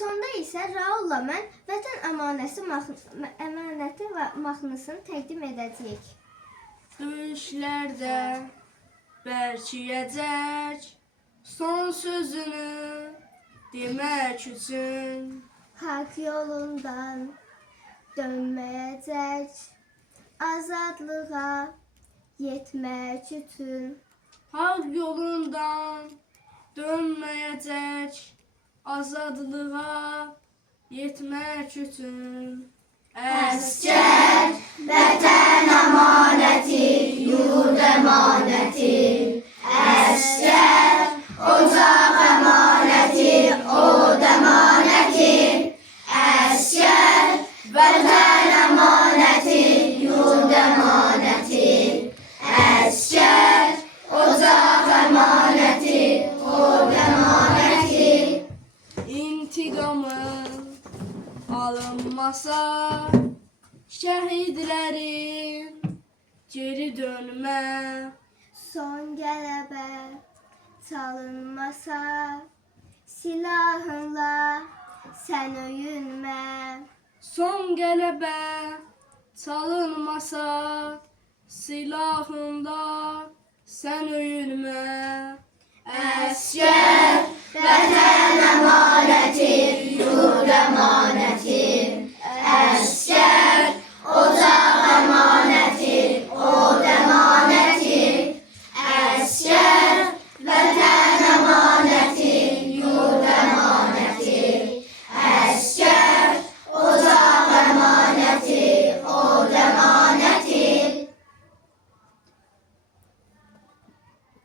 Sonda isə Raulla mən vətən əmanəti və mahnısını təqdim edəcəyik. Döyüşlərdə bərkiyəcək son sözünü demək üçün. Haqq yolundan dönməyəcək, azadlığa yetmək üçün. Haqq yolundan dönməyəcək, azadlığa yetmək üçün. Əsgər, vətən əmanəti, yurd əmanəti. Əsgər, ocaq əmanəti, od əmanəti. Əsgər, vətən əmanəti, yurd əmanəti. Əsgər, ocaq əmanəti, od əmanəti. İntiqamın alınmasa, şəhidlərin geri dönmə. Son qələbə çalınmasa, silahınla sən öyünmə. Son qələbə çalınmasa, silahında sən öyünmə. Əsgər,